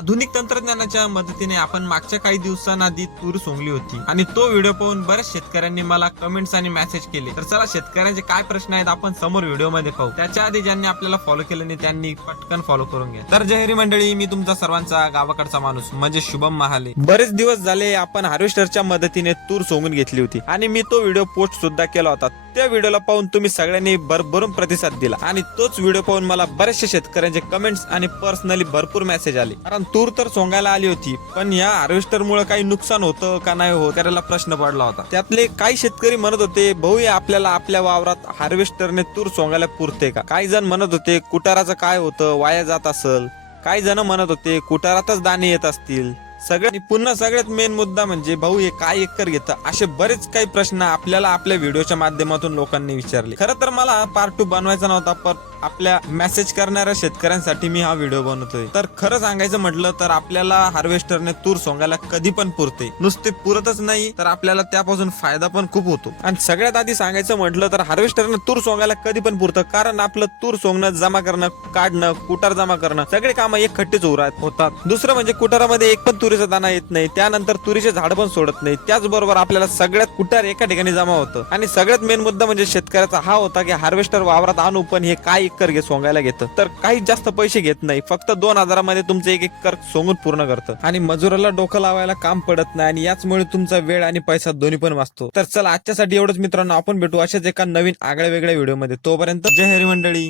आधुनिक तंत्रज्ञानाच्या मदतीने आपण मागच्या काही दिवसांआधी तूर सोंगली होती आणि तो व्हिडिओ पाहून बऱ्याच शेतकऱ्यांनी मला कमेंट्स आणि मेसेज केले. तर चला शेतकऱ्यांचे काय प्रश्न आहेत आपण समोर व्हिडिओ मध्ये पाहू. त्याच्या आधी ज्यांनी आपल्याला फॉलो केलं नाही त्यांनी पटकन फॉलो करून घ्या. तर जय हरी मंडळी, मी तुमचा सर्वांचा गावाकडचा माणूस म्हणजे शुभम महाले. बरेच दिवस झाले आपण हार्वेस्टरच्या मदतीने तूर सोंगून घेतली होती आणि मी तो व्हिडिओ पोस्ट सुद्धा केला होता. त्या व्हिडिओला पाहून तुम्ही सगळ्यांनी भरभरून प्रतिसाद दिला आणि तोच व्हिडिओ पाहून मला बरेचशे शेतकऱ्यांचे कमेंट्स आणि पर्सनली भरपूर मेसेज आले. कारण तूर तर सोंगायला आली होती, पण या हार्वेस्टर मुळे काही नुकसान होतं का नाही होत त्याला प्रश्न पडला होता. त्यातले काही शेतकरी म्हणत होते, भाऊ आपल्याला आपल्या वावरात हार्वेस्टरने तूर सोंगायला पुरते का. काही जण म्हणत होते कुटाराचं काय होतं, वाया जात असेल. काही जण म्हणत होते कुटारातच दाणे येत असतील. पुन्हा सगळ्यात मेन मुद्दा म्हणजे भाऊ हे काय एकर घेतं, असे बरेच काही प्रश्न आपल्याला आपल्या व्हिडिओच्या माध्यमातून लोकांनी विचारले. खरं तर मला पार्ट 2 बनवायचा नव्हता, पण आपल्या मेसेज करणाऱ्या शेतकऱ्यांसाठी मी हा व्हिडिओ बनवतोय. तर खरं सांगायचं म्हटलं तर आपल्याला हार्वेस्टरने तूर सोंगायला कधी पण पुरते. नुसते पुरतच नाही तर आपल्याला त्यापासून फायदा पण खूप होतो. आणि सगळ्यात आधी सांगायचं म्हटलं तर हार्वेस्टरने तूर सोंगायला कधी पण पुरतं, कारण आपलं तूर सोंगणं, जमा करणं, काढणं, कुटार जमा करणं सगळे काम एक खट्टीच होतात. दुसरं म्हणजे कुटारामध्ये एक पण तुरीचा दाणा येत नाही, त्यानंतर तुरीचे झाड पण सोडत नाही. त्याचबरोबर आपल्याला सगळ्यात कुटार एका ठिकाणी जमा होतं. आणि सगळ्यात मेन मुद्दा म्हणजे शेतकऱ्याचा हा होता की हार्वेस्टर वावरात आणू, पण हे काय एकर घे सोंगायला घेतं तर काही जास्त पैसे घेत नाही. फक्त 2000 मध्ये तुमचं एक एकर सोंगून पूर्ण करतं आणि मजुराला डोकं लावायला काम पडत नाही आणि याचमुळे तुमचा वेळ आणि पैसा दोन्ही पण वाचतो. तर चला आजच्यासाठी एवढंच मित्रांनो, आपण भेटू अशाच एका नवीन आगळ्या वेगळ्या व्हिडिओ मध्ये. तोपर्यंत जय हरी मंडळी.